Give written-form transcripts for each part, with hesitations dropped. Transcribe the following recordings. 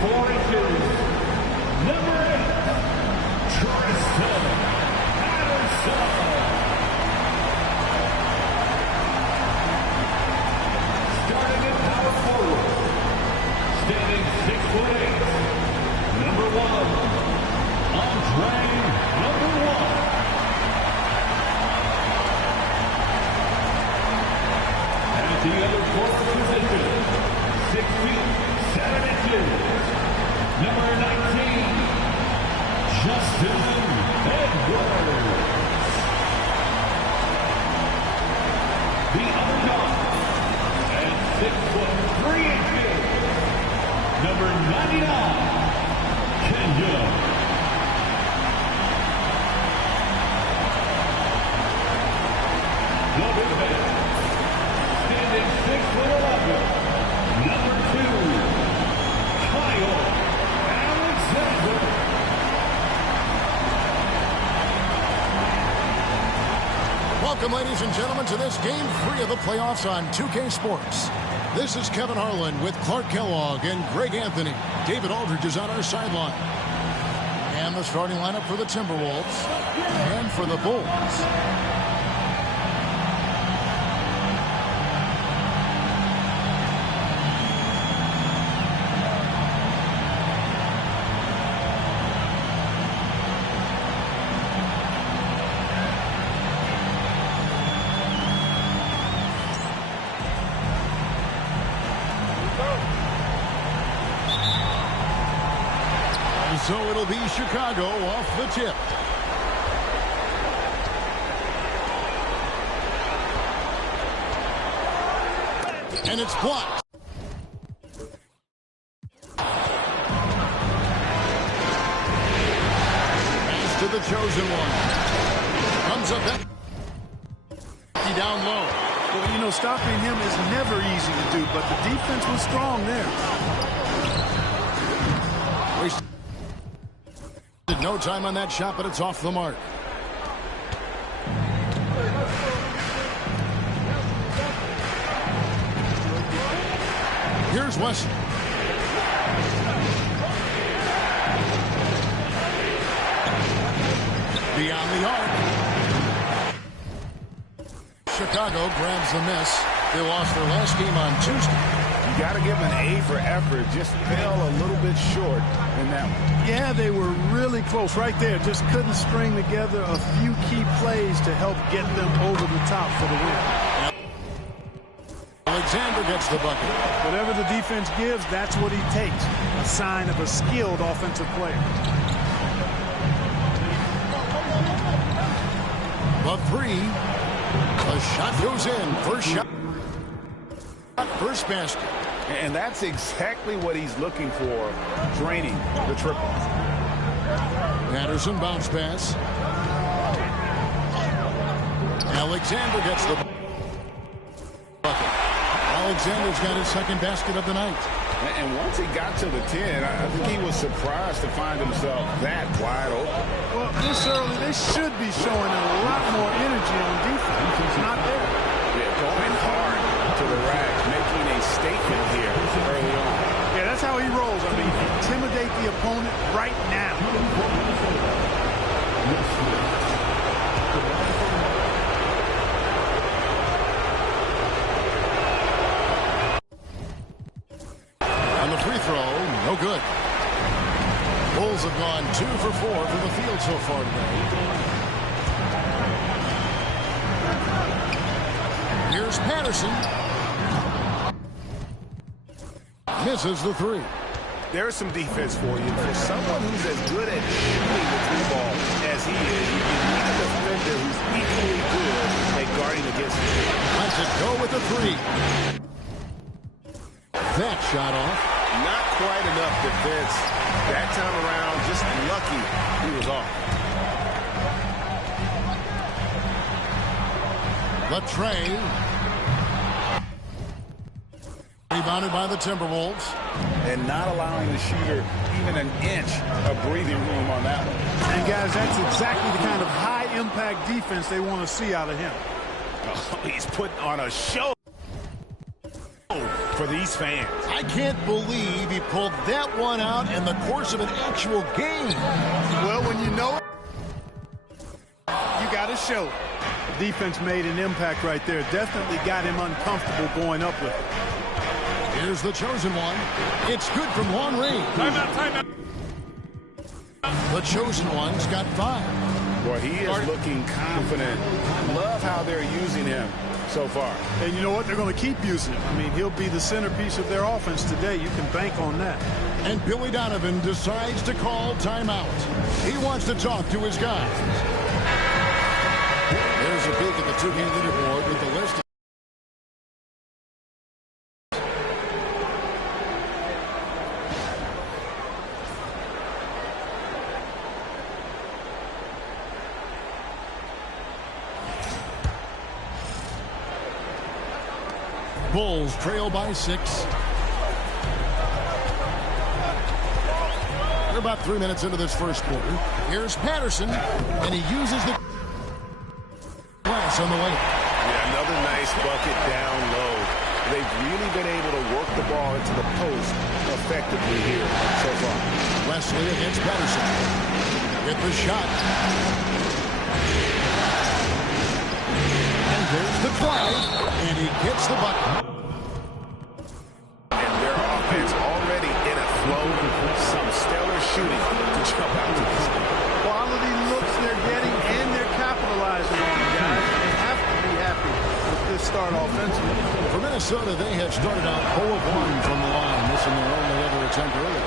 4 inches, number 8, Tristan Patterson. Starting at power forward, standing 6'8", number 1, Andre, number 1. At the other forward position, 6 feet, 7 inches, number 19, Justin Edwards. The underdog, at 6'3", number 99, Kenya. The big man, standing 6'11", number 2, Kyle Alexander. Welcome, ladies and gentlemen, to this Game 3 of the playoffs on 2K Sports. This is Kevin Harlan with Clark Kellogg and Greg Anthony. David Aldridge is on our sideline. And the starting lineup for the Timberwolves and for the Bulls. So it'll be Chicago off the tip. And it's blocked. Pass to the chosen one. Comes up down low. Well, you know, stopping him is never easy to do, but the defense was strong there. No time on that shot, but it's off the mark. Here's Weston. Beyond the arc. Chicago grabs the miss. They lost their last game on Tuesday. You got to give them an A for effort. Just fell a little bit short in that one. Yeah, they were really close right there. Just couldn't string together a few key plays to help get them over the top for the win. Alexander gets the bucket. Whatever the defense gives, that's what he takes. A sign of a skilled offensive player. The three. The shot goes in. First shot. First basket. And that's exactly what he's looking for, draining the triple. Patterson bounce pass. Alexander gets the bucket. Alexander's got his second basket of the night. And once he got to the 10, I think he was surprised to find himself that wide open. Well, this early, they should be showing a lot more energy on defense. It's not there. Yeah, going hard to the rack, making a statement here early on. Yeah, that's how he rolls. I mean, intimidate the opponent right now. On the free throw, no good. Bulls have gone 2 for 4 from the field so far today. Here's Patterson. Misses the three. There's some defense for you. For someone who's as good at shooting the three ball as he is, you need a defender who's equally good at guarding against him. Lets it go with the three. That shot off. Not quite enough defense. That time around, just lucky he was off. The tray. Rebounded by the Timberwolves. And not allowing the shooter even an inch of breathing room on that one. And, guys, that's exactly the kind of high-impact defense they want to see out of him. Oh, he's putting on a show for these fans. I can't believe he pulled that one out in the course of an actual game. Well, when you know it, you got to show it. The defense made an impact right there. Definitely got him uncomfortable going up with it. Here's the chosen one. It's good from long range. Timeout. The chosen one's got 5. Boy, he is looking confident. Love how they're using him so far. And you know what? They're going to keep using him. I mean, he'll be the centerpiece of their offense today. You can bank on that. And Billy Donovan decides to call timeout. He wants to talk to his guys. There's a peek at the 2-game leaderboard with the list. Bulls trail by 6. We're about 3 minutes into this first quarter. Here's Patterson, and he uses the glass on the way. Yeah, another nice bucket down low. They've really been able to work the ball into the post effectively here so far. Wesley against Patterson. With the shot. And there's the drive, and he gets the bucket. And their offense already in a flow. Some stellar shooting to jump out to this game. Quality looks they're getting, and they're capitalizing on them, guys. They have to be happy with this start offensively. For Minnesota, they have started out 0 of 1 from the line, missing their only other attempt early.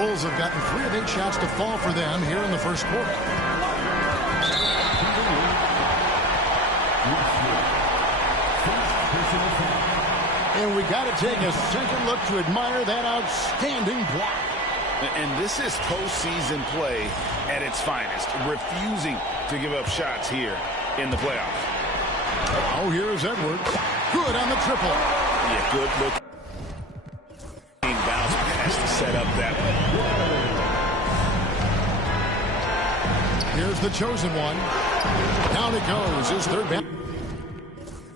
Bulls have gotten 3 of 8 shots to fall for them here in the first quarter. And we got to take a second look to admire that outstanding block. And this is postseason play at its finest, refusing to give up shots here in the playoffs. Oh, here's Edwards. Good on the triple. Yeah, good look. Bounce has to set up that one. Here's the chosen one. Down it goes. His third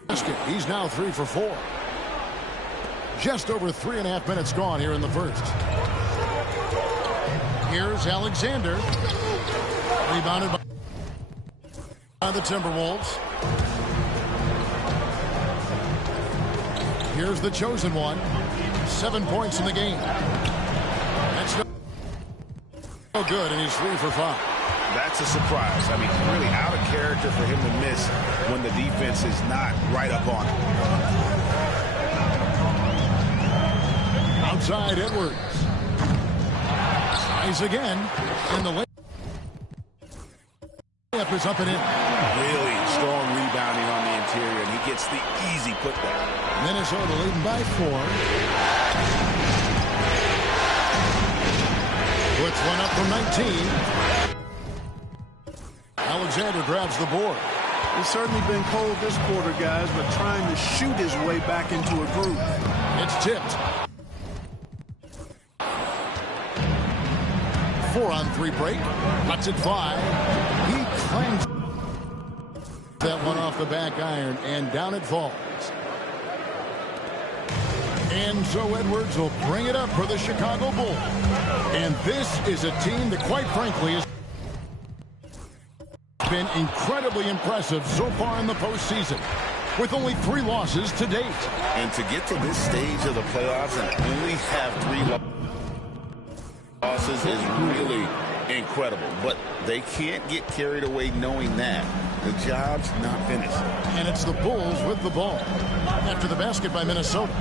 basket. He's now 3 for 4. Just over 3.5 minutes gone here in the first. Here's Alexander. Rebounded by the Timberwolves. Here's the chosen one. 7 points in the game. That's no good, and he's 3 for 5. That's a surprise. I mean, really out of character for him to miss when the defense is not right up on him. Outside Edwards. Tries again. And the layup is up and in. Really strong rebounding on the interior, and he gets the easy putback. Minnesota leading by 4. Puts one up from 19. Alexander grabs the board. It's certainly been cold this quarter, guys, but trying to shoot his way back into a groove. It's tipped. 4-on-3 break. Puts it 5. He clangs that one off the back iron, and down it falls. And so Edwards will bring it up for the Chicago Bulls. And this is a team that, quite frankly, has been incredibly impressive so far in the postseason, with only 3 losses to date. And to get to this stage of the playoffs and only have 3 losses is really incredible. But they can't get carried away knowing that the job's not finished. And it's the Bulls with the ball after the basket by Minnesota.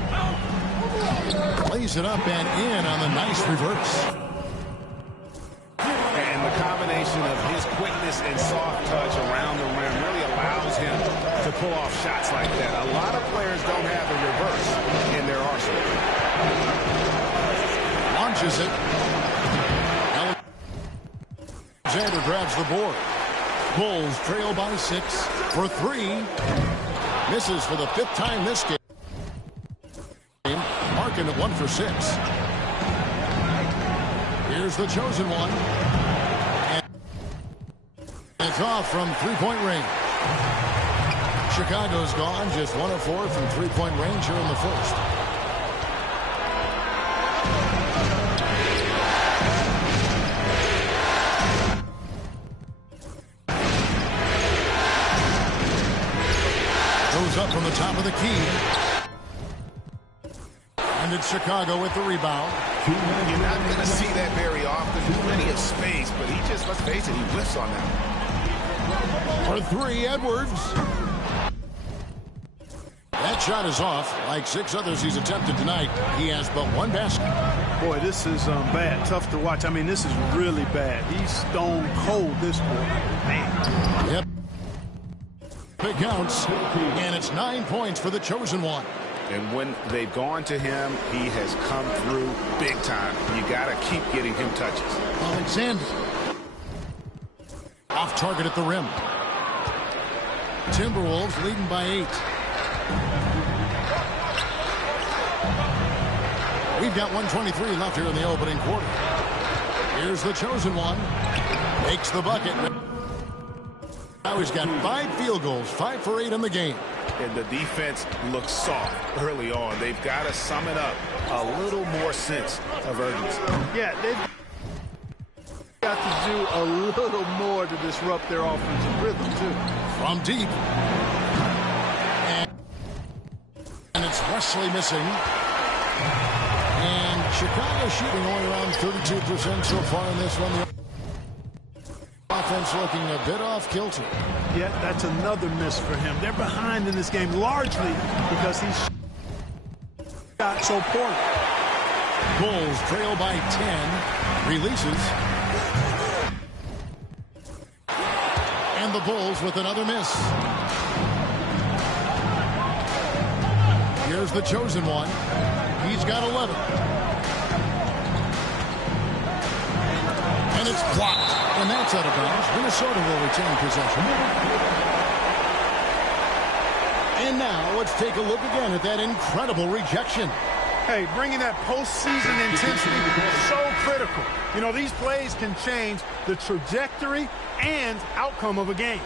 Lays it up and in on the nice reverse. And the combination of his quickness and soft touch around the rim really allows him to pull off shots like that. A lot of players don't have the reverse in their arsenal. Launches it. Alexander grabs the board. Bulls trail by 6 for 3. Misses for the 5th time this game. Marking at 1 for 6. Here's the chosen one. And it's off from 3-point range. Chicago's gone just 1 of 4 from three-point range here in the first. Goes up from the top of the key. And it's Chicago with the rebound. You're not going to see that very often. There's plenty of space, but he just, let's face it, he whiffs on that. For three, Edwards. That shot is off. Like 6 others he's attempted tonight, he has but 1 basket. Boy, this is bad. Tough to watch. I mean, this is really bad. He's stone cold this quarter. Man. Yep. It counts. And it's 9 points for the chosen one. And when they've gone to him, he has come through big time. You got to keep getting him touches. Alexander. Off target at the rim. Timberwolves leading by 8. We've got 1:23 left here in the opening quarter. Here's the chosen one. Makes the bucket. Now he's got 5 field goals, 5 for 8 in the game. And the defense looks soft early on. They've got to sum it up. A little more sense of urgency. Yeah, they've got to do a little more to disrupt their offensive rhythm, too. From deep. And it's Wesley missing. And Chicago shooting only around 32% so far in this one. The offense looking a bit off kilter. Yeah, that's another miss for him. They're behind in this game largely because he's shot so poorly. Bulls trail by 10. Releases. And the Bulls with another miss. Here's the chosen one. He's got 11. And it's blocked. And that's out of bounds. Minnesota will retain possession. And now let's take a look again at that incredible rejection. Hey, bringing that postseason intensity is so critical. You know, these plays can change the trajectory and outcome of a game.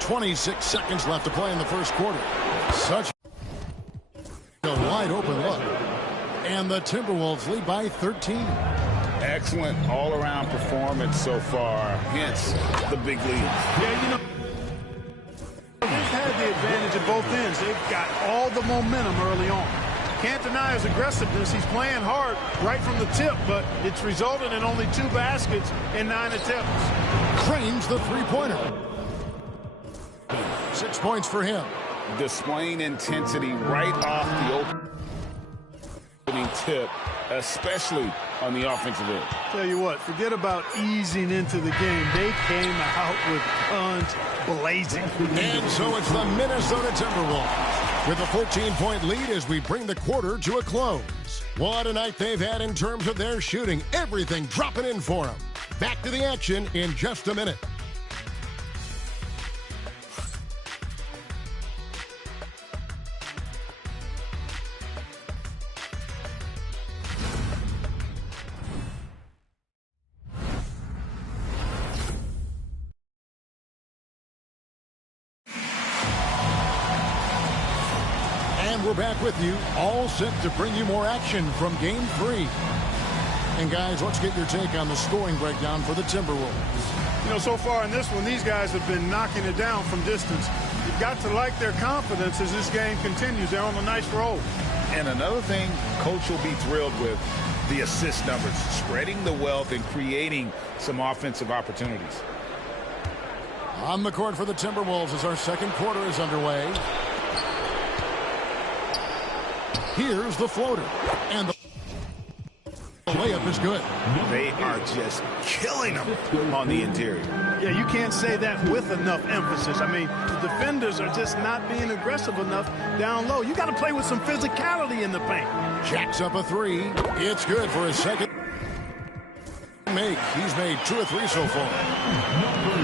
26 seconds left to play in the first quarter. Such a wide open look. And the Timberwolves lead by 13. Excellent all-around performance so far, hence the big lead. Yeah, you know, they've had the advantage at both ends. They've got all the momentum early on. Can't deny his aggressiveness. He's playing hard right from the tip, but it's resulted in only 2 baskets in 9 attempts. Cranes the three-pointer. 6 points for him. Displaying intensity right off the opening tip, especially on the offensive end. Tell you what, forget about easing into the game. They came out with guns blazing. And so it's the Minnesota Timberwolves with a 14-point lead as we bring the quarter to a close. What a night they've had in terms of their shooting. Everything dropping in for them. Back to the action in just a minute. We're back with you, all set to bring you more action from Game 3. And guys, let's get your take on the scoring breakdown for the Timberwolves. You know, so far in this one, these guys have been knocking it down from distance. You've got to like their confidence as this game continues. They're on a nice roll. And another thing Coach will be thrilled with, the assist numbers, spreading the wealth and creating some offensive opportunities. On the court for the Timberwolves as our second quarter is underway. Here's the floater. And the layup is good. They are just killing them on the interior. Yeah, you can't say that with enough emphasis. I mean, the defenders are just not being aggressive enough down low. You got to play with some physicality in the paint. Jacks up a 3. It's good for his second make. He's made 2 or 3 so far.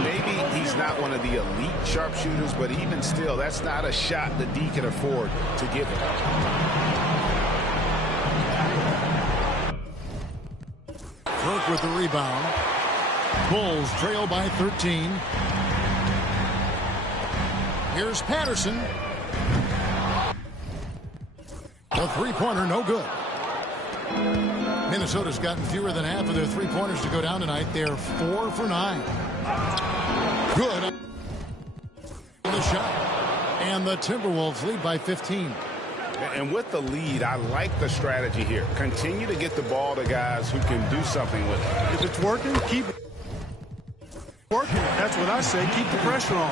Maybe he's not one of the elite sharpshooters, but even still, that's not a shot the D can afford to give him. Burke with the rebound. Bulls trail by 13. Here's Patterson. The three-pointer, no good. Minnesota's gotten fewer than half of their three-pointers to go down tonight. They're 4 for 9. Good. The shot. And the Timberwolves lead by 15. And with the lead, I like the strategy here. Continue to get the ball to guys who can do something with it. If it's working, keep working. That's what I say. Keep the pressure on.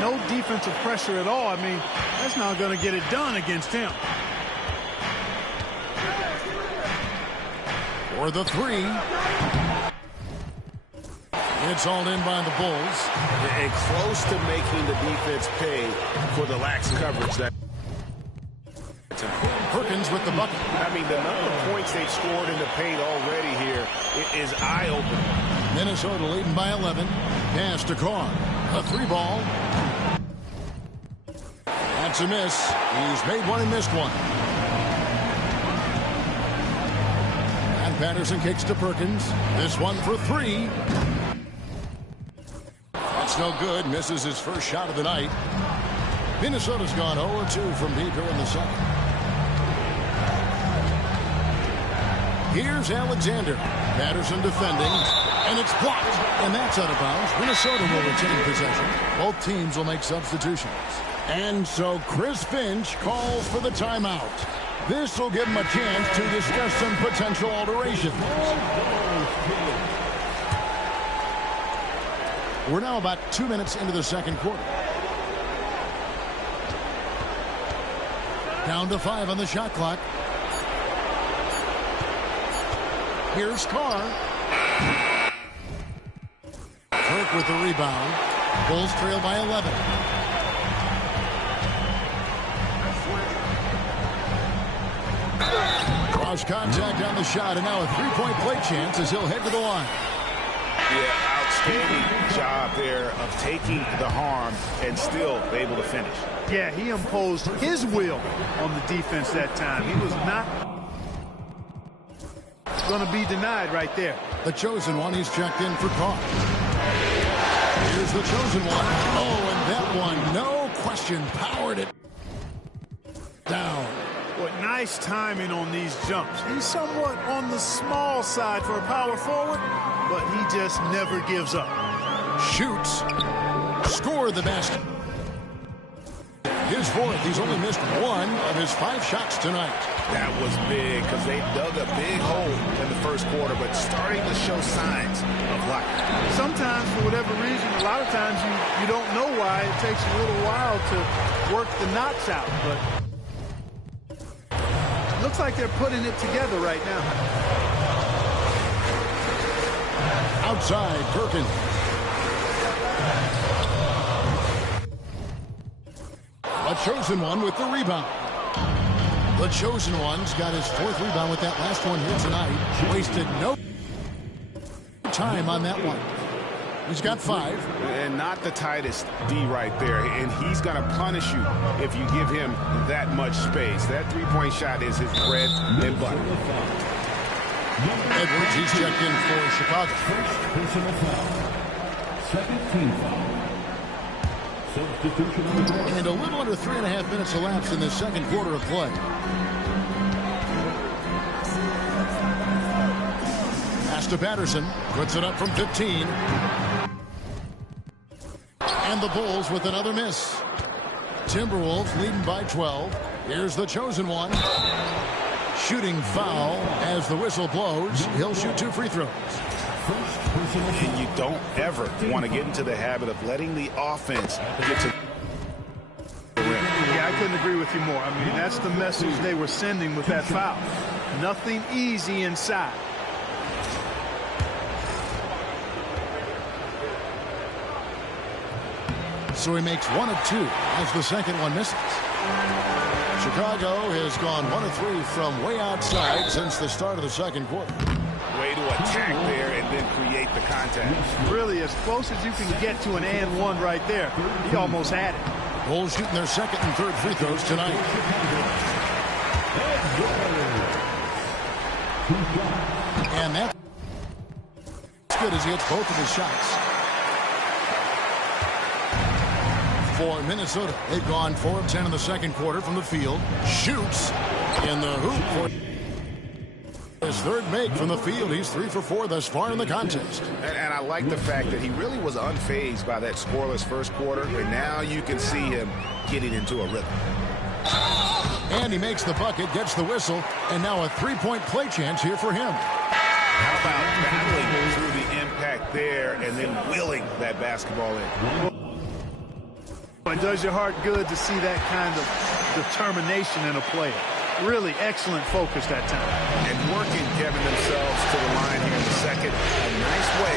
No defensive pressure at all. I mean, that's not going to get it done against him. For the three. It's all in by the Bulls. And close to making the defense pay for the lax coverage. Perkins with the bucket. I mean, the number of points they've scored in the paint already here is eye-opening. Minnesota leading by 11. Pass to Carr. A three ball. That's a miss. He's made one and missed one. And Patterson kicks to Perkins. This one for three. That's no good. Misses his first shot of the night. Minnesota's gone 0-2 from deep here in the second. Here's Alexander. Patterson defending. And it's blocked. And that's out of bounds. Minnesota will retain possession. Both teams will make substitutions. And so Chris Finch calls for the timeout. This will give him a chance to discuss some potential alterations. We're now about 2 minutes into the second quarter. Down to 5 on the shot clock. Here's Carr. Kirk with the rebound. Bulls trail by 11. Cross contact on the shot, and now a three-point play chance as he'll head to the line. Yeah, outstanding job there of taking the harm and still able to finish. Yeah, he imposed his will on the defense that time. He was not going to be denied right there. The chosen one, he's checked in for Carr. Here's the chosen one. Oh, and that one, no question, powered it down. What nice timing on these jumps. He's somewhat on the small side for a power forward, but he just never gives up. Shoots. Score the basket. His fourth. He's only missed one of his 5 shots tonight. That was big because they dug a big hole in the first quarter, but starting to show signs of life. Sometimes, for whatever reason, a lot of times you don't know why. It takes a little while to work the knots out, but it looks like they're putting it together right now. Outside, Perkins. A chosen one with the rebound. The chosen one's got his 4th rebound with that last one here tonight. Wasted no time on that one. He's got 5. And not the tightest D right there. And he's going to punish you if you give him that much space. That three-point shot is his bread and butter. Edwards, he's checked in for Chicago. First personal foul. Second team foul. Substitution on the court. And a little under 3.5 minutes elapsed in the second quarter of play. Pass to Patterson. Puts it up from 15. And the Bulls with another miss. Timberwolves leading by 12. Here's the chosen one. Shooting foul as the whistle blows. He'll shoot 2 free throws. And you don't ever want to get into the habit of letting the offense get to the rim. Yeah, I couldn't agree with you more. I mean, that's the message they were sending with that foul. Nothing easy inside. So he makes 1 of 2 as the second one misses. Chicago has gone 1 of 3 from way outside since the start of the second quarter. Way to attack there and then create the contact. Really, as close as you can get to an and one right there. He almost had it. Bulls shooting their second and third free throws tonight. And that's good as he hits both of his shots. for Minnesota. They've gone 4 of 10 in the second quarter from the field. Shoots in the hoop for his third make from the field. He's 3 for 4 thus far in the contest. And I like the fact that he really was unfazed by that scoreless first quarter, and now you can see him getting into a rhythm. And he makes the bucket, gets the whistle, and now a three-point play chance here for him. How about battling through the impact there and then willing that basketball in? It does your heart good to see that kind of determination in a player. Really excellent focus that time. And working, Kevin, themselves to the line here in the second. A nice way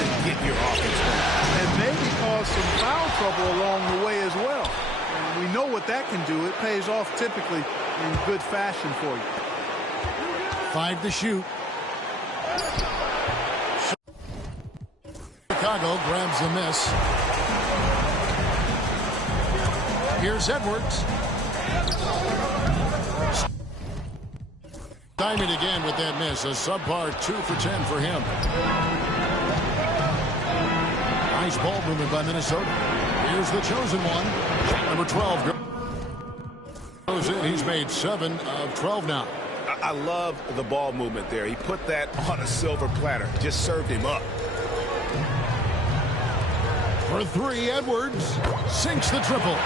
to get your offense going. And maybe cause some foul trouble along the way as well. And we know what that can do. It pays off typically in good fashion for you. 5 to shoot. Chicago grabs the miss. Here's Edwards. Stymied again with that miss. A subpar 2 for 10 for him. Nice ball movement by Minnesota. Here's the chosen one. Shot number 12 goes in. He's made 7 of 12 now. I love the ball movement there. He put that on a silver platter. Just served him up. For 3, Edwards sinks the triple.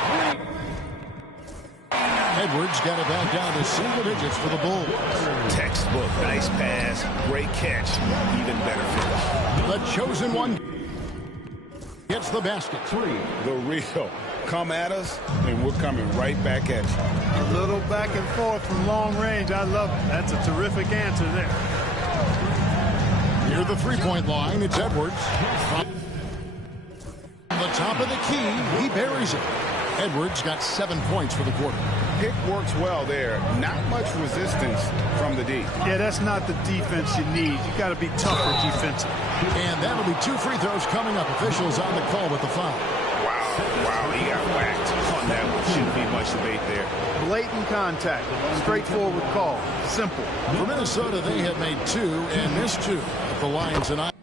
Edwards got it back down to single digits for the Bulls. Textbook, nice pass, great catch, even better finish. The chosen one gets the basket. 3. The real. Come at us, and we're coming right back at you. A little back and forth from long range. I love it. That's a terrific answer there. Near the three-point line, it's Edwards. From the top of the key, he buries it. Edwards got 7 points for the quarter. Pick works well there. Not much resistance from the D. Yeah, that's not the defense you need. You got to be tougher defensive. And that'll be 2 free throws coming up. Officials on the call with the foul. Wow, he got whacked on that one. Shouldn't be much debate there. Blatant contact. Straightforward call. Simple. For Minnesota, they have made 2 and missed 2 at the line tonight.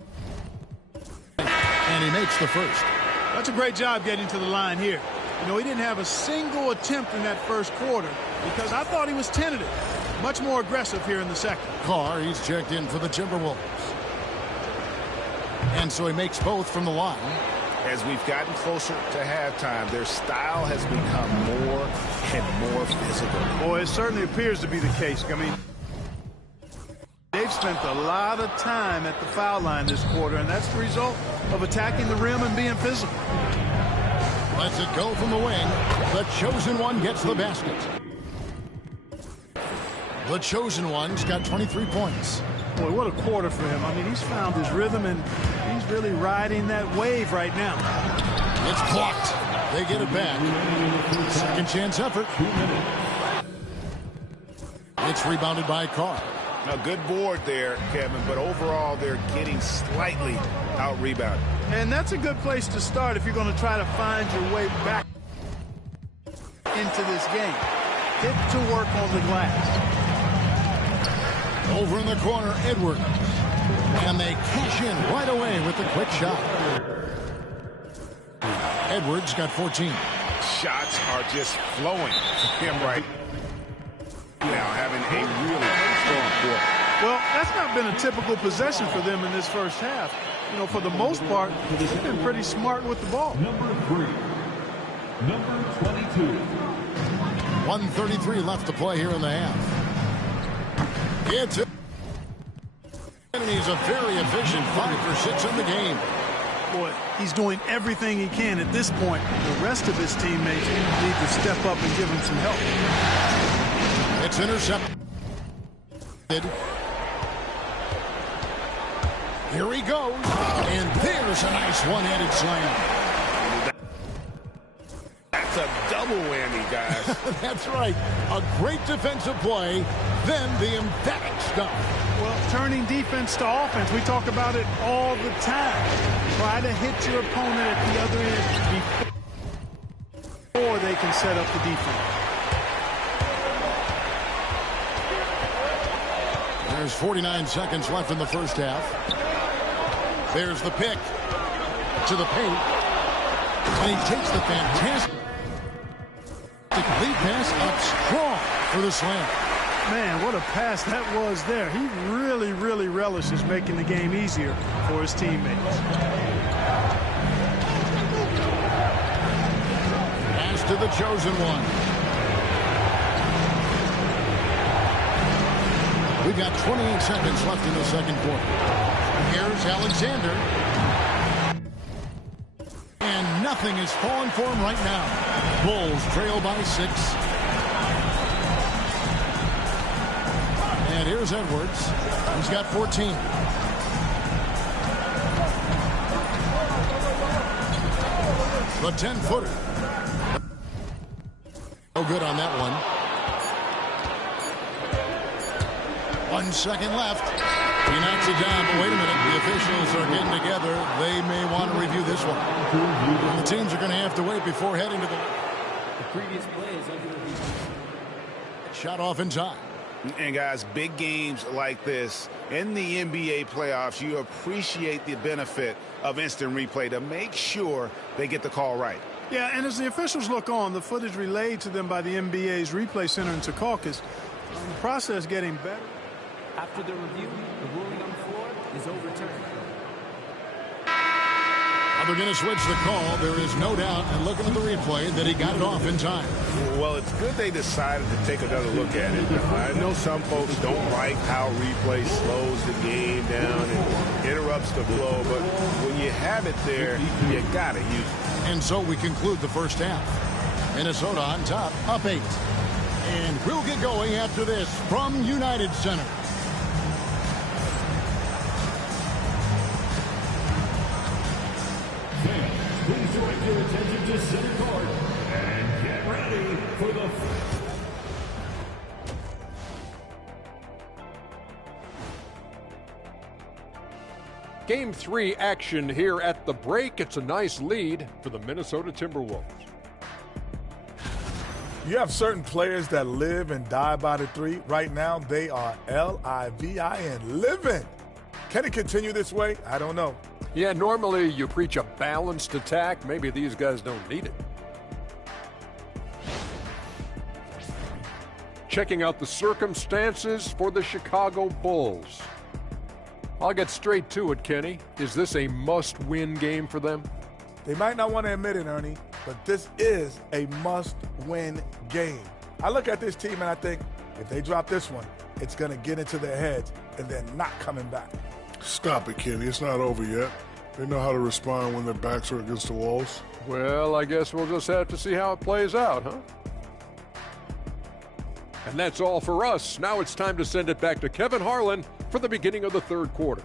And he makes the first. That's a great job getting to the line here. You know, he didn't have a single attempt in that first quarter because I thought he was tentative. Much more aggressive here in the second. Carr, he's checked in for the Timberwolves. And so he makes both from the line. As we've gotten closer to halftime, their style has become more and more physical. Boy, it certainly appears to be the case. I mean, they've spent a lot of time at the foul line this quarter, and that's the result of attacking the rim and being physical. Lets it go from the wing. The chosen one gets the basket. The chosen one's got 23 points. Boy, what a quarter for him. I mean, he's found his rhythm, and he's really riding that wave right now. It's blocked. They get it back. Second chance effort. 2 minutes. It's rebounded by Carr. A good board there, Kevin, but overall they're getting slightly out-rebounded. And that's a good place to start if you're going to try to find your way back into this game. Get to work on the glass. Over in the corner, Edwards. And they cash in right away with the quick shot. Edwards got 14. Shots are just flowing for him right now, having a really strong quarter. Well, that's not been a typical possession for them in this first half. You know, for the most part, they've been pretty smart with the ball. Number 3. Number 22. 1:33 left to play here in the half. It's it. And he's a very efficient 5 for 6 in the game. Boy, he's doing everything he can at this point. The rest of his teammates need to step up and give him some help. It's intercepted. Here he goes. And there's a nice one-handed slam. That's a double whammy, guys. That's right. A great defensive play, then the emphatic stuff. Well, turning defense to offense, we talk about it all the time. Try to hit your opponent at the other end before they can set up the defense. There's 49 seconds left in the first half. There's the pick to the paint. And he takes the fantastic lead pass up strong for the slam. Man, what a pass that was there. He really, really relishes making the game easier for his teammates. Pass to the chosen one. We've got 28 seconds left in the second quarter. Here's Alexander. And nothing is falling for him right now. Bulls trail by 6. And here's Edwards. He's got 14. The 10-footer. No good on that one. 1 second left. He knocks it down, but wait a minute. The officials are getting together. They may want to review this one. And the teams are going to have to wait before heading to the previous play is under review. shot off in time. And guys, big games like this in the NBA playoffs, you appreciate the benefit of instant replay to make sure they get the call right. Yeah, and as the officials look on, the footage relayed to them by the NBA's replay center in Secaucus, the process getting better. After the review, the ruling on the floor is overturned. Now they're going to switch the call. There is no doubt, and looking at the replay, that he got it off in time. Well, it's good they decided to take another look at it. I know some folks don't like how replay slows the game down and interrupts the flow, but when you have it there, you got to use it. And so we conclude the first half. Minnesota on top, up 8. And we'll get going after this from United Center. Please direct your attention to center court and get ready for the... Game 3 action here at the break. It's a nice lead for the Minnesota Timberwolves. You have certain players that live and die by the three. Right now, they are L-I-V-I-N, living. Can it continue this way? I don't know. Yeah, normally you preach a balanced attack. Maybe these guys don't need it. Checking out the circumstances for the Chicago Bulls. I'll get straight to it, Kenny. Is this a must-win game for them? They might not want to admit it, Ernie, but this is a must-win game. I look at this team and I think, if they drop this one, it's going to get into their heads and they're not coming back. Stop it, Kenny. It's not over yet. They know how to respond when their backs are against the walls. Well, I guess we'll just have to see how it plays out, huh? And that's all for us. Now it's time to send it back to Kevin Harlan for the beginning of the third quarter.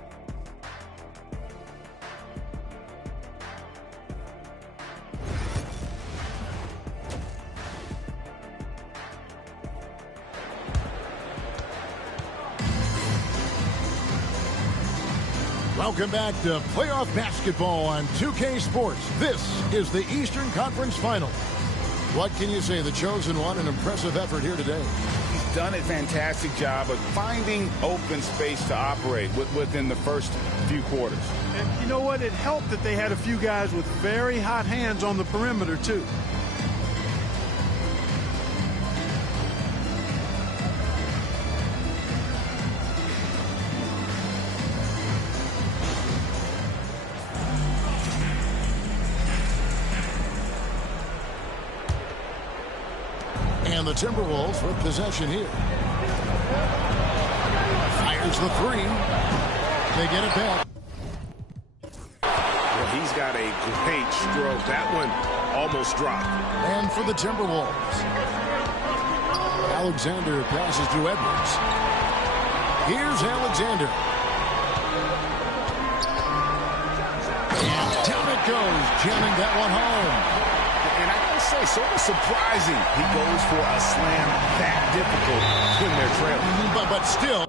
Welcome back to playoff basketball on 2K Sports. This is the Eastern Conference Final. What can you say? The chosen one, an impressive effort here today. He's done a fantastic job of finding open space to operate within the first few quarters. And you know what? It helped that they had a few guys with very hot hands on the perimeter, too. And the Timberwolves with possession here. Fires the three. They get it back. Well, he's got a great stroke. That one almost dropped. And for the Timberwolves, Alexander passes to Edwards. Here's Alexander. And down it goes, jamming that one home. And I gotta say, sort of surprising he goes for a slam that difficult when they're trailing. But still,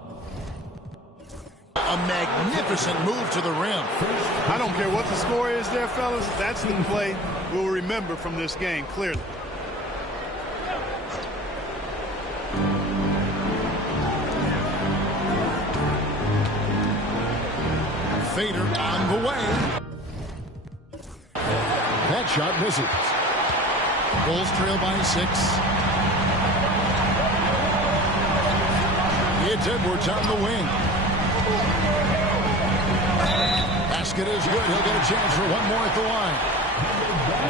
a magnificent move to the rim. I don't care what the score is there, fellas. That's the play we'll remember from this game, clearly. Fader on the way. That shot misses. Bulls trail by 6. It's Edwards on the wing. Basket is good. He'll get a chance for one more at the line.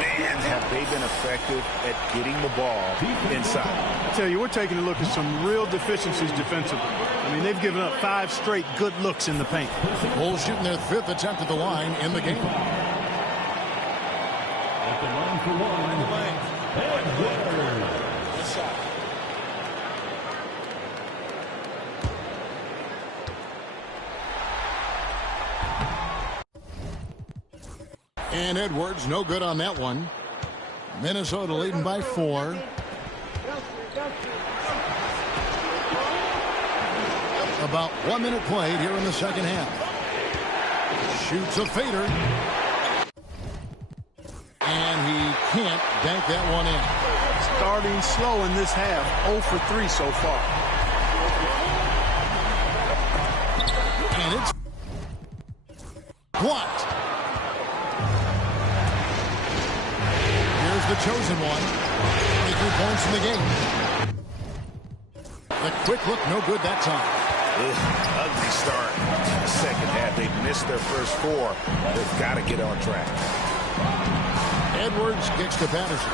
Man, have they been effective at getting the ball inside. I tell you, we're taking a look at some real deficiencies defensively. I mean, they've given up 5 straight good looks in the paint. Bulls shooting their 5th attempt at the line in the game. At the line for one, Edwards. And Edwards, no good on that one. Minnesota leading by 4. About 1 minute played here in the second half. Shoots a fader. And he can't bank that one in. Starting slow in this half, 0 for 3 so far. And it's blocked. Here's the chosen one. 23 points in the game. The quick look, no good that time. Ugly start. The second half, they've missed their first 4. They've got to get on track. Edwards kicks to Patterson.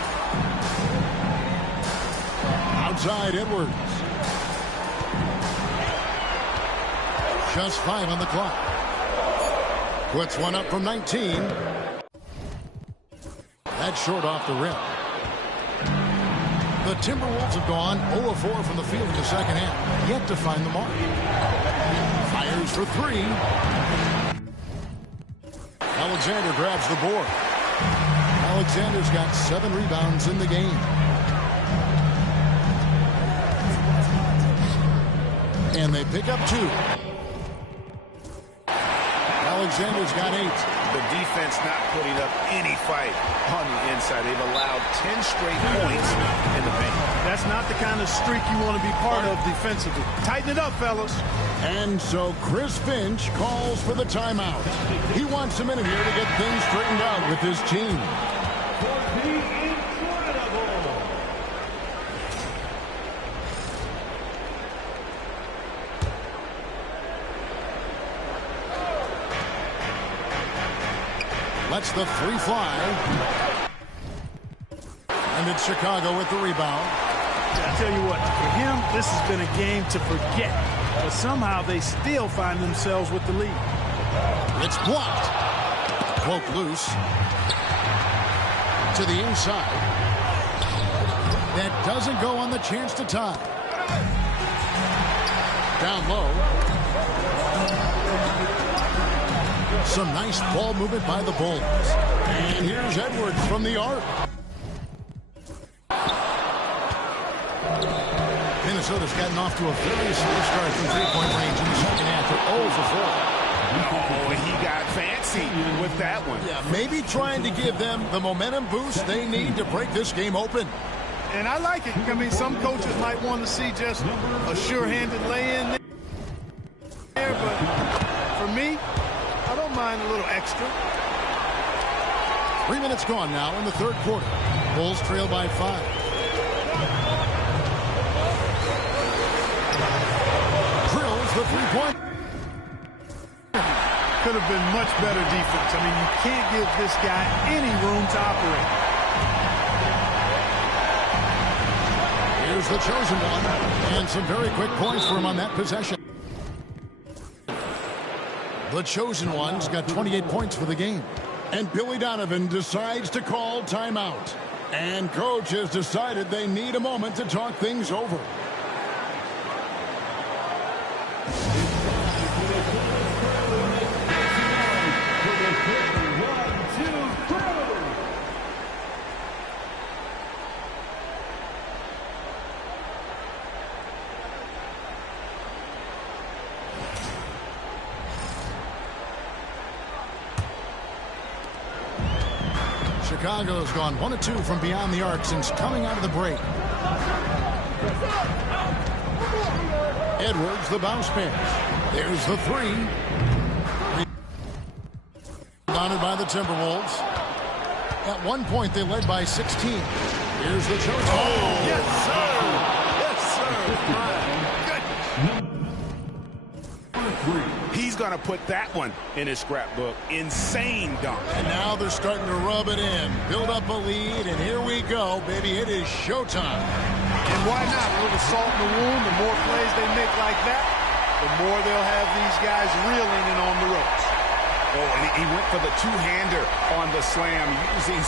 Outside Edwards. Just 5 on the clock. Puts one up from 19. That's short off the rim. The Timberwolves have gone 0-4 from the field in the second half. Yet to find the mark. Fires for 3. Alexander grabs the board. Alexander's got 7 rebounds in the game. And they pick up 2. Alexander's got 8. The defense not putting up any fight on the inside. They've allowed 10 straight points in the paint. That's not the kind of streak you want to be part of defensively. Tighten it up, fellas. And so Chris Finch calls for the timeout. He wants a minute here to get things straightened out with his team. Lets the 3 fly. And it's Chicago with the rebound. I tell you what, for him, this has been a game to forget. But somehow they still find themselves with the lead. It's blocked. Poke loose. To the inside. That doesn't go on the chance to tie. Down low. Some nice ball movement by the Bulls. And here's Edwards from the arc. Minnesota's gotten off to a very slow start from three-point range in the second half. They're 0 for 4. Oh, and he got fancy with that one. Yeah, maybe trying to give them the momentum boost they need to break this game open. And I like it. I mean, some coaches might want to see just a sure-handed lay-in there, but for me, I don't mind a little extra. 3 minutes gone now in the third quarter. Bulls trail by 5. Drills the three-point. Could have been much better defense. I mean, you can't give this guy any room to operate. Here's the chosen one. And some very quick points for him on that possession. The chosen one's got 28 points for the game. And Billy Donovan decides to call timeout. And coach has decided they need a moment to talk things over. Chicago's gone 1 of 2 from beyond the arc since coming out of the break. Edwards, the bounce pass. There's the 3. Rebounded by the Timberwolves. At one point, they led by 16. Here's the choke. Oh, yes, sir. Yes, sir. He's going to put that one in his scrapbook. Insane dunk. And now they're starting to rub it in. Build up a lead, and here we go, baby. It is showtime. And why not? A little salt in the wound. The more plays they make like that, the more they'll have these guys reeling and on the ropes. Oh, and he went for the two-hander on the slam using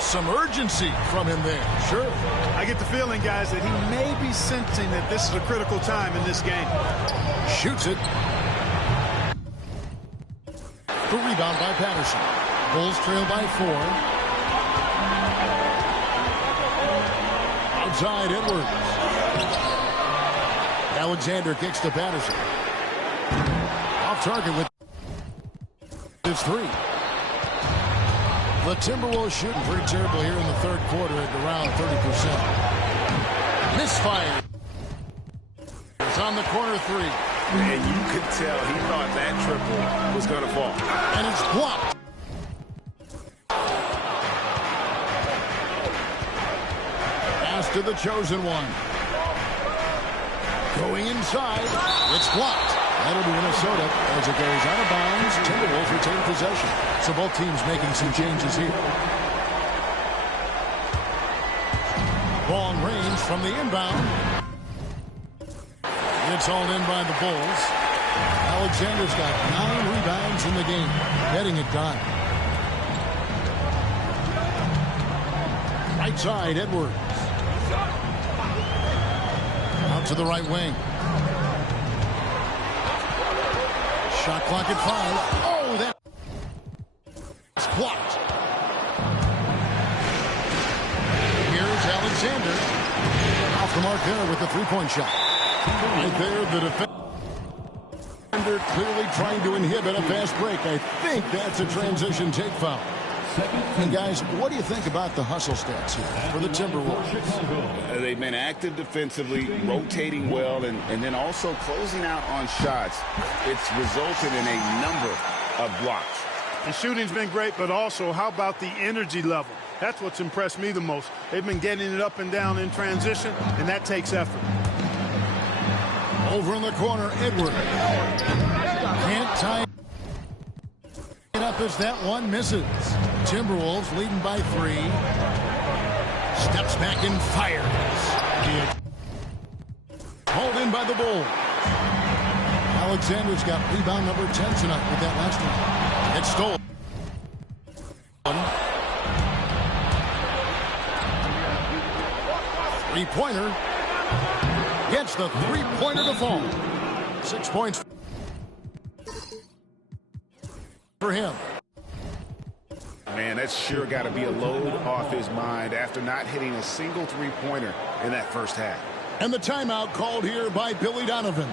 some urgency from him there. Sure. I get the feeling, guys, that he may be sensing that this is a critical time in this game. Shoots it. The rebound by Patterson. Bulls trail by 4. Outside Edwards. Alexander kicks to Patterson. Off target with his 3. The Timberwolves shooting pretty terrible here in the third quarter at around 30%. Misfire. It's on the corner 3. And you could tell he thought that triple was going to fall. And it's blocked. Pass to the chosen one. Going inside. It's blocked. That'll be Minnesota as it goes out of bounds. Timberwolves retain possession. So both teams making some changes here. Long range from the inbound. It's hauled in by the Bulls. Alexander's got 9 rebounds in the game. Getting it done. Right side, Edwards. Out to the right wing. Shot clock at 5. Oh, that's blocked. Here's Alexander. Off the mark there with the three-point shot. Right there, the defender clearly trying to inhibit a fast break. I think that's a transition take foul. And guys, what do you think about the hustle stats here for the Timberwolves? They've been active defensively, rotating well, and then also closing out on shots. It's resulted in a number of blocks. And shooting's been great, but also how about the energy level? That's what's impressed me the most. They've been getting it up and down in transition, and that takes effort. Over in the corner, Edwards. Can't tie it up as that one misses. Timberwolves leading by 3. Steps back and fires. Hauled in by the Bulls. Alexander's got rebound number 10 tonight with that last one. It's stolen. Three-pointer. Gets the three-pointer to fall. 6 points for him. Man, that's sure got to be a load off his mind after not hitting a single three-pointer in that first half. And the timeout called here by Billy Donovan.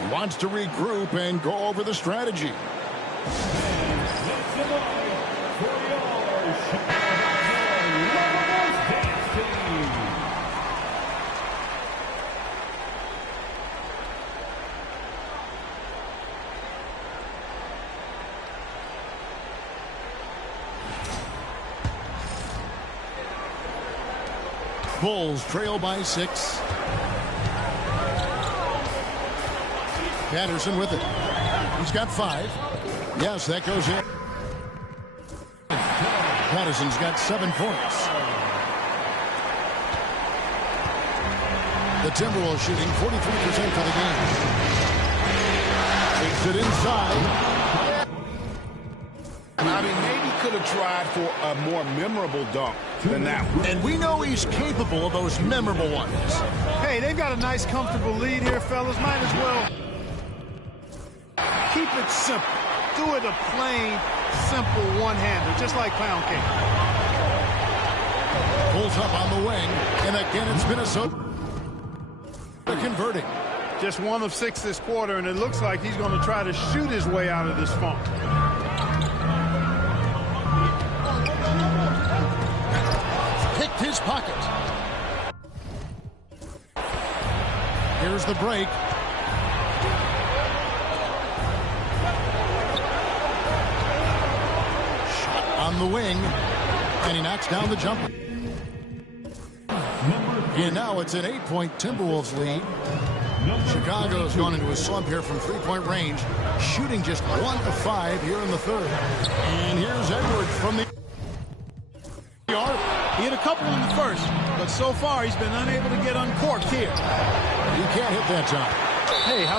He wants to regroup and go over the strategy. Bulls trail by 6. Patterson with it. He's got 5. Yes, that goes in. Patterson's got 7 points. The Timberwolves shooting 43% for the game. Takes it inside. I mean, maybe could have tried for a more memorable dunk than that one. And we know he's capable of those memorable ones. Hey, they've got a nice, comfortable lead here, fellas. Might as well keep it simple. Do it a plain, simple one-hander, just like pound cake. Pulls up on the wing, and again it's Minnesota converting. Just 1 of 6 this quarter, and it looks like he's going to try to shoot his way out of this funk. Picked his pocket. Here's the break. on the wing, and he knocks down the jumper. And now it's an 8-point Timberwolves lead. Chicago's gone into a slump here from three-point range, shooting just 1 of 5 here in the third. And here's Edwards from the arc. He hit a couple in the first, but so far he's been unable to get uncorked here. He can't hit that shot. Hey, how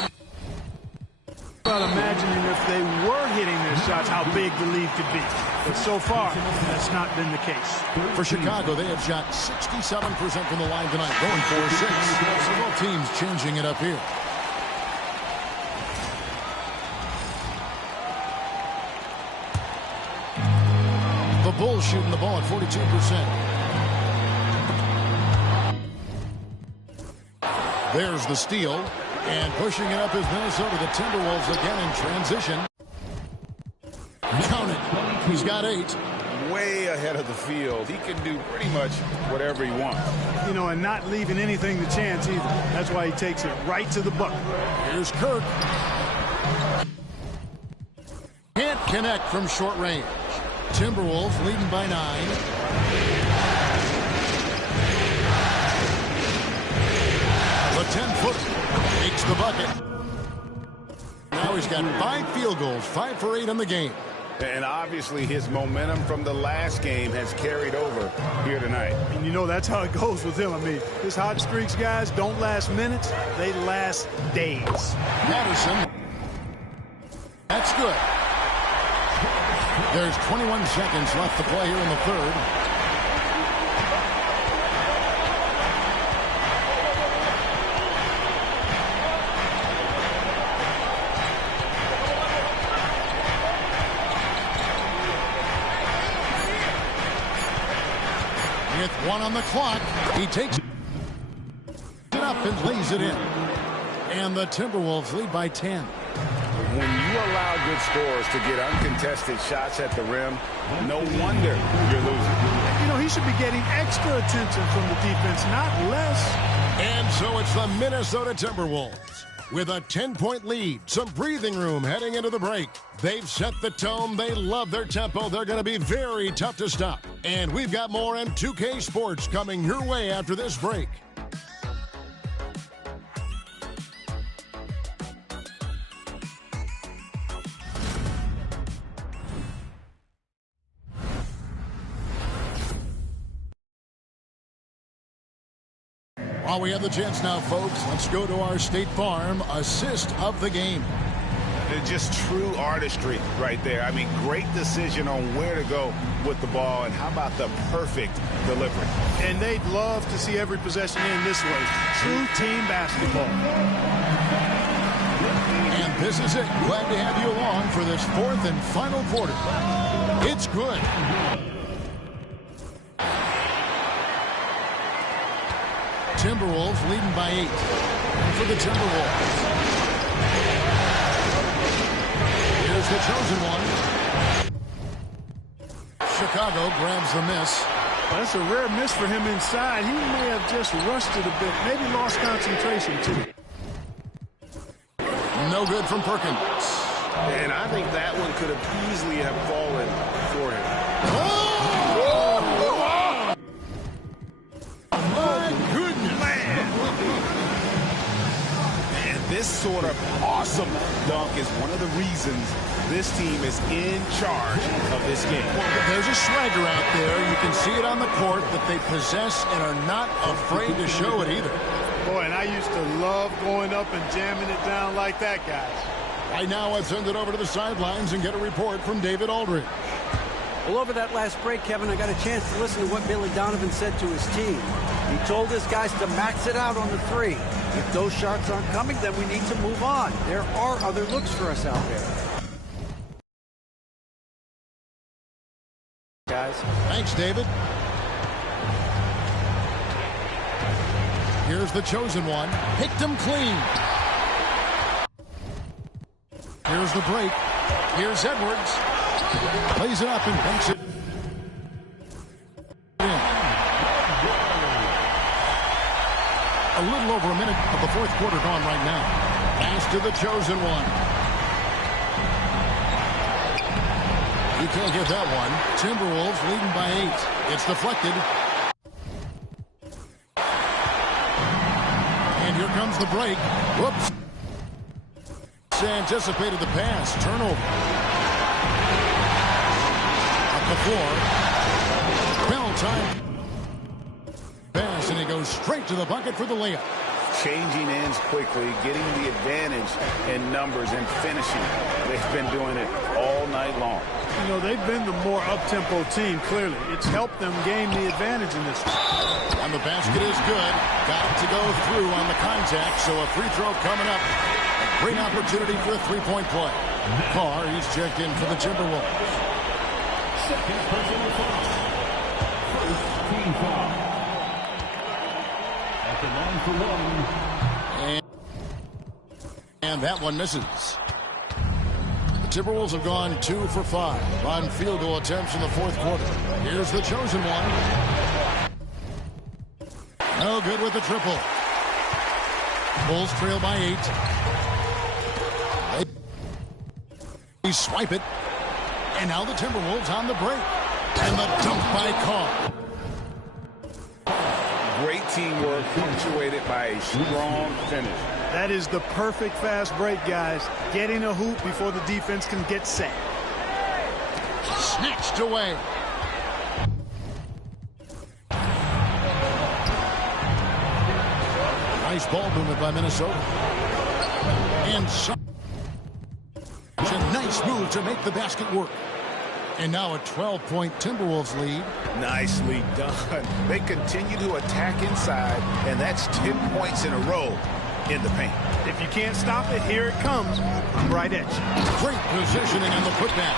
about imagining if they were hitting their shots, how big the lead could be. But so far, that's not been the case. For Chicago, they have shot 67% from the line tonight, going 4-6. So both teams changing it up here. The Bulls shooting the ball at 42%. There's the steal. And pushing it up is Minnesota. The Timberwolves again in transition. Count it. He's got 8. Way ahead of the field. He can do pretty much whatever he wants. You know, and not leaving anything to chance either. That's why he takes it right to the bucket. Here's Kirk. Can't connect from short range. Timberwolves leading by 9. The 10-footer makes the bucket. Now he's got 5 field goals, 5 for 8 in the game. And obviously his momentum from the last game has carried over here tonight. And you know that's how it goes with him. I mean, his hot streaks, guys, don't last minutes. They last days. Patterson. That's good. There's 21 seconds left to play here in the third. With 1 on the clock, he takes it up and lays it in. And the Timberwolves lead by 10. When you allow good scorers to get uncontested shots at the rim, no wonder you're losing. You know, he should be getting extra attention from the defense, not less. And so it's the Minnesota Timberwolves with a 10-point lead, some breathing room heading into the break. They've set the tone. They love their tempo. They're going to be very tough to stop. And we've got more M2K Sports coming your way after this break. While we have the chance now, folks, let's go to our State Farm assist of the game. Just true artistry right there. I mean, great decision on where to go with the ball, and how about the perfect delivery? And they'd love to see every possession end this way. True team basketball. And this is it. Glad to have you along for this 4th and final quarter. It's good. Timberwolves leading by 8. For the Timberwolves. Here's the chosen one. Chicago grabs the miss. That's a rare miss for him inside. He may have just rushed it a bit. Maybe lost concentration, too. No good from Perkins. And I think that one could have easily have fallen for him. This sort of awesome dunk is one of the reasons this team is in charge of this game. There's a swagger out there. You can see it on the court that they possess and are not afraid to show it either. Boy, and I used to love going up and jamming it down like that, guys. Right now, let's send it over to the sidelines and get a report from David Aldridge. Well, over that last break, Kevin, I got a chance to listen to what Billy Donovan said to his team. He told his guys to max it out on the 3. If those shots aren't coming, then we need to move on. There are other looks for us out there. Guys. Thanks, David. Here's the chosen one. Picked him clean. Here's the break. Here's Edwards. Plays it up and banks it in. A little over a minute of the 4th quarter gone right now. Pass to the chosen one. You can't get that one. Timberwolves leading by 8. It's deflected. And here comes the break. Whoops. Anticipated the pass. Turnover. Up the floor. Bell time. Pass, and he goes straight to the bucket for the layup. Changing ends quickly, getting the advantage in numbers and finishing. They've been doing it all night long. You know, they've been the more up-tempo team, clearly. It's helped them gain the advantage in this one. And the basket is good. Got it to go through on the contact, so a free throw coming up. A great opportunity for a three-point play. Carr, he's checked in for the Timberwolves. Second personal foul. First team foul. At the line for one. And that one misses. The Timberwolves have gone 2 for 5 on field goal attempts in the fourth quarter. Here's the chosen one. No good with the triple. Bulls trail by 8. They swipe it. And now the Timberwolves on the break. And the dunk by Carr. Great teamwork punctuated by a strong finish. That is the perfect fast break, guys. Getting a hoop before the defense can get set. Snatched away. Nice ball movement by Minnesota. And such a nice move to make the basket work. And now a 12-point Timberwolves lead. Nicely done. They continue to attack inside, and that's 10 points in a row in the paint. If you can't stop it, here it comes on the right edge. Great positioning on the putback.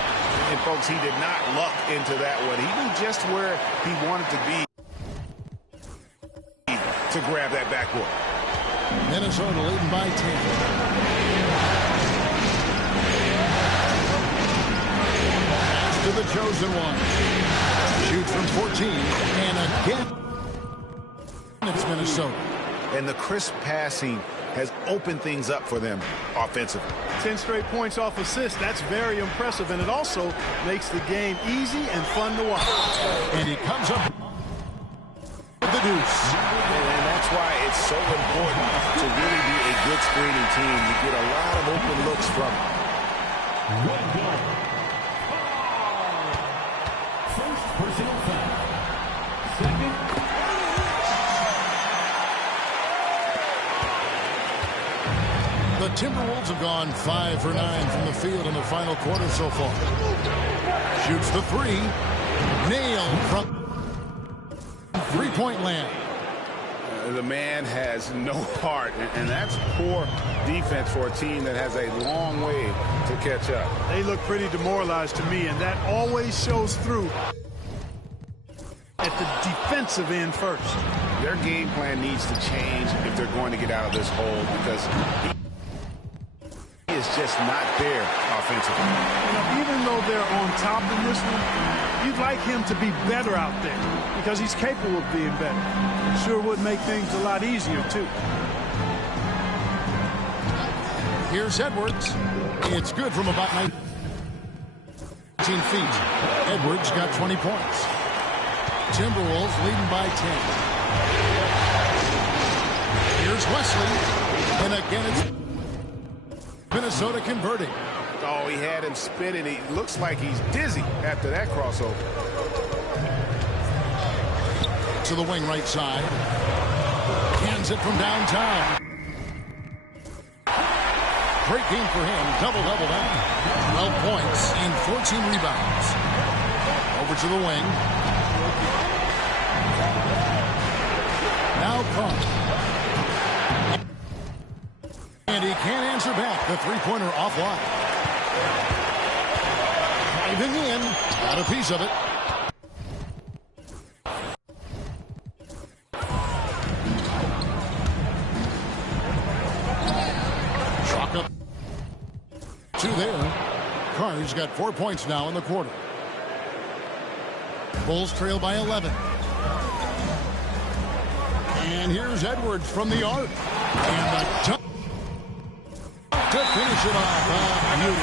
And, folks, he did not luck into that one. He knew just where he wanted to be to grab that backboard. Minnesota leading by 10. To the chosen one. Shoots from 14. And again, it's Minnesota. And the crisp passing has opened things up for them offensively. 10 straight points off assists. That's very impressive. And it also makes the game easy and fun to watch. And he comes up with the deuce. And that's why it's so important to really be a good screening team. You get a lot of open looks from it. Well done. First personal foul. Second. The Timberwolves have gone 5 for 9 from the field in the final quarter so far. Shoots the three. Nailed from three-point land. The man has no heart, and that's poor defense for a team that has a long way to catch up. They look pretty demoralized to me, and that always shows through at the defensive end first. Their game plan needs to change if they're going to get out of this hole, because he is just not there offensively. You know, even though they're on top in this one, you'd like him to be better out there because he's capable of being better. Sure would make things a lot easier, too. Here's Edwards. It's good from about 19 feet. Edwards got 20 points. Timberwolves leading by 10. Here's Wesley. And again, it's Minnesota converting. Oh, he had him spinning. He looks like he's dizzy after that crossover. To the wing right side. Cans it from downtown. Great game for him. Double-double now. 12 points and 14 rebounds. Over to the wing. Now Carr. And he can't answer back. The three-pointer offline. Driving in. Got a piece of it. Chalk up. 2 there. Carr's got 4 points now in the quarter. Bulls trail by 11. And here's Edwards from the arc. And the dunk to finish it off. Beauty.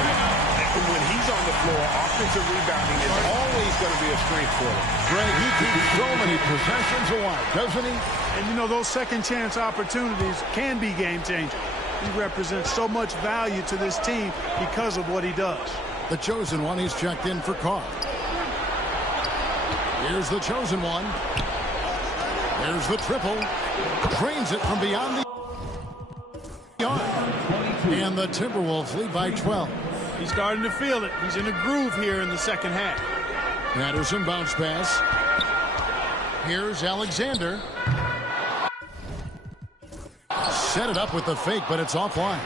And when he's on the floor, offensive rebounding is always going to be a strength for him. Greg, he keeps so many possessions alive, doesn't he? And, you know, those second-chance opportunities can be game-changing. He represents so much value to this team because of what he does. The chosen one, he's checked in for Carr. Here's the chosen one. There's the triple. Drains it from beyond the arc. And the Timberwolves lead by 12. He's starting to feel it. He's in a groove here in the second half. Patterson bounce pass. Here's Alexander. Set it up with the fake, but it's offline.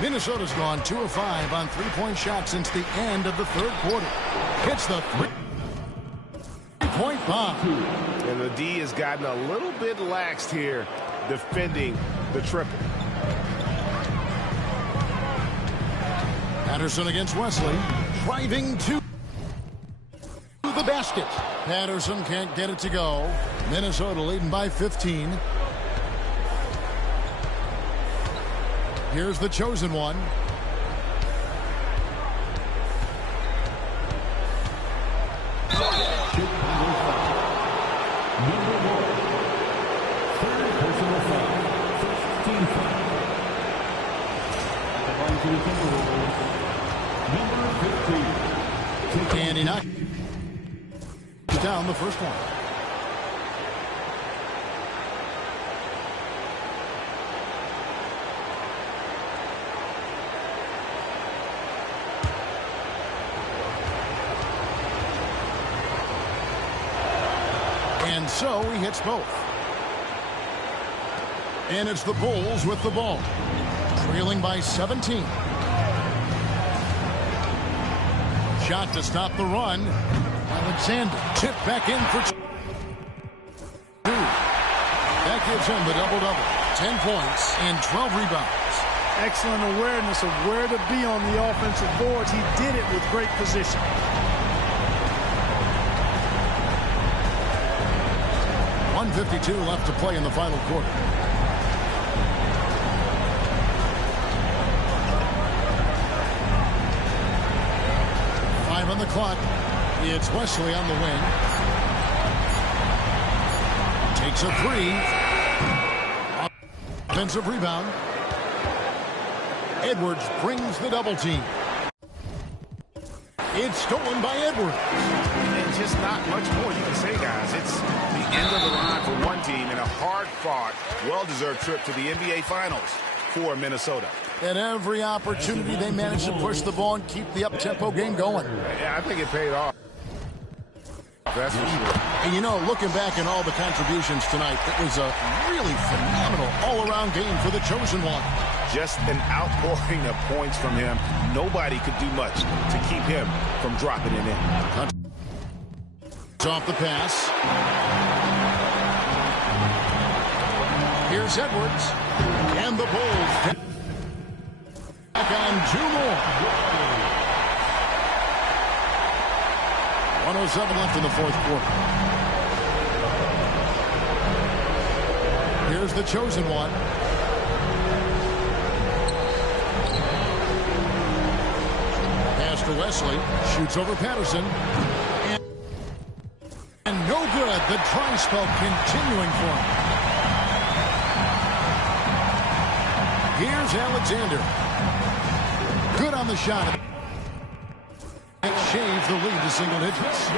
Minnesota's gone 2 of 5 on three-point shots since the end of the third quarter. Hits the three-point bomb. And the D has gotten a little bit laxed here defending the triple. Patterson against Wesley. Driving to the basket. Patterson can't get it to go. Minnesota leading by 15. Here's the chosen one. And he knocked down the first one. And so he hits both. And it's the Bulls with the ball. Trailing by 17. Shot to stop the run. Alexander tipped back in for 2. That gives him the double-double. 10 points and 12 rebounds. Excellent awareness of where to be on the offensive boards. He did it with great position. .152 left to play in the final quarter. On the clock. It's Wesley on the wing. Takes a three. Offensive rebound. Edwards brings the double team. It's stolen by Edwards. And just not much more you can say, guys. It's the end of the line for one team and a hard-fought, well-deserved trip to the NBA Finals for Minnesota. At every opportunity, they managed to push the ball and keep the up-tempo game going. Yeah, I think it paid off. That's for sure. And you know, looking back at all the contributions tonight, it was a really phenomenal all-around game for the chosen one. Just an outpouring of points from him. Nobody could do much to keep him from dropping it in. It's off the pass. Here's Edwards. And the Bulls back on 2 more. 1:07 left in the fourth quarter. Here's the chosen one. Pass to Wesley. Shoots over Patterson. And no good. The dry spell continuing for him. Here's Alexander. Good on the shot. And shaves the lead to single digits.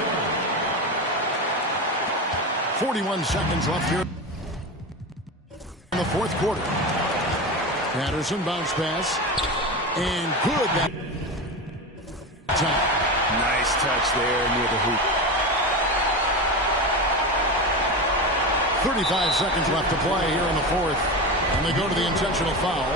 41 seconds left here in the fourth quarter. Patterson bounce pass. And good that time. Nice touch there near the hoop. 35 seconds left to play here in the fourth. And they go to the intentional foul.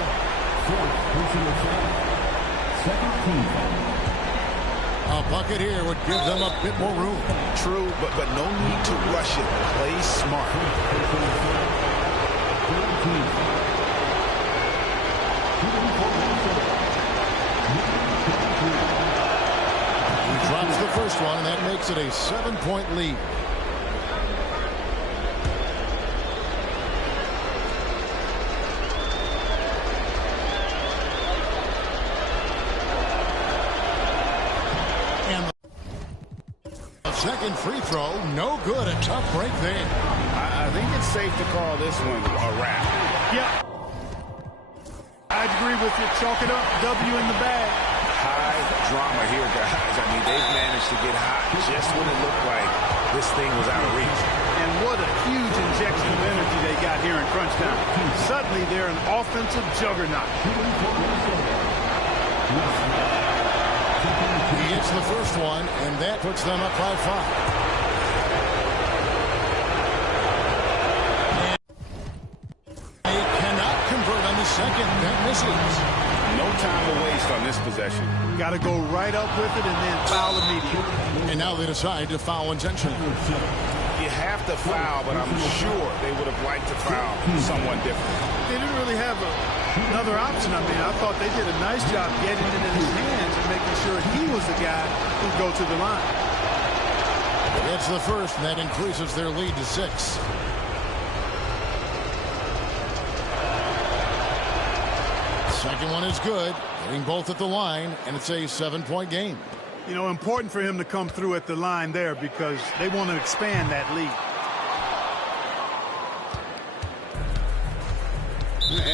A bucket here would give them a bit more room. True, but no need to rush it. Play smart. He drops the first one, and that makes it a 7-point lead. second free throw. No good. A tough break there. I think it's safe to call this one a wrap. Yeah. I agree with you. Chalk it up. W in the bag. High drama here, guys. I mean, they've managed to get hot just when it looked like this thing was out of reach. And what a huge injection of energy they got here in crunch time. Suddenly, they're an offensive juggernaut. He hits the first one, and that puts them up by 5. Second, that misses. No time to waste on this possession. Got to go right up with it and then foul immediately. And now they decide to foul intentionally. You have to foul, but I'm sure they would have liked to foul someone different. They didn't really have another option. I mean, I thought they did a nice job getting it in his hands and making sure he was the guy who'd go to the line. It's the first, and that increases their lead to 6. Second one is good, hitting both at the line, and it's a 7-point game. You know, important for him to come through at the line there because they want to expand that lead.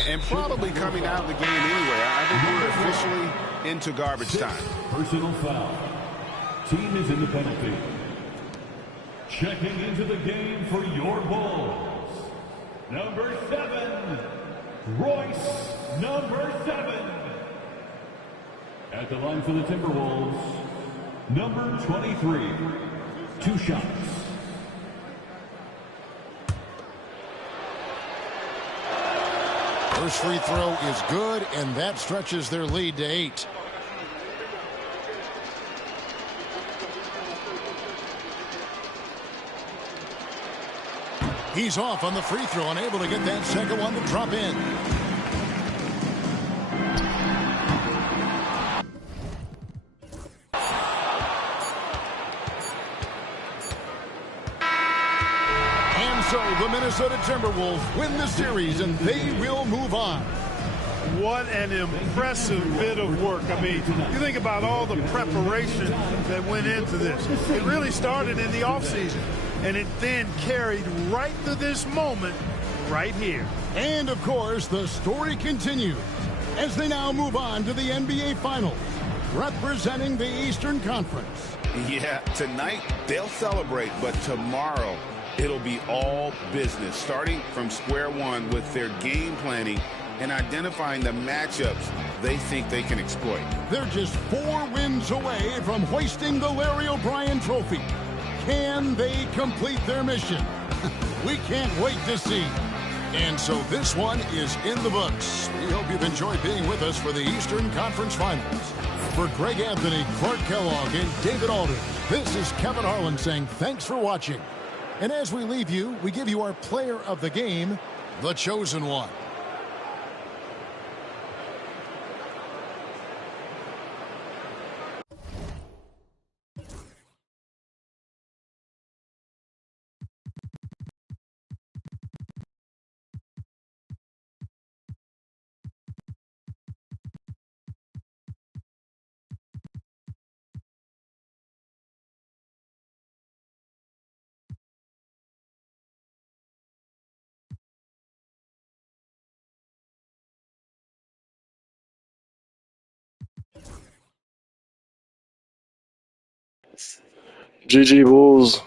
And probably coming out of the game anyway. I think we're officially into garbage time. Personal foul. Team is in the penalty. Checking into the game for your Bulls. Number 7, Bryce. Number 7. At the line for the Timberwolves, number 23. 2 shots. First free throw is good, and that stretches their lead to 8. He's off on the free throw, unable to get that second one to drop in. So the Minnesota Timberwolves win the series, and they will move on. What an impressive bit of work. I mean, you think about all the preparation that went into this. It really started in the offseason, and it then carried right to this moment right here. And, of course, the story continues as they now move on to the NBA Finals, representing the Eastern Conference. Yeah, tonight they'll celebrate, but tomorrow it'll be all business, starting from square one with their game planning and identifying the matchups they think they can exploit. They're just 4 wins away from hoisting the Larry O'Brien Trophy. Can they complete their mission? We can't wait to see. And so this one is in the books. We hope you've enjoyed being with us for the Eastern Conference Finals. For Greg Anthony, Clark Kellogg, and David Aldridge, this is Kevin Harlan saying thanks for watching. And as we leave you, we give you our player of the game, the chosen one. GG Bulls.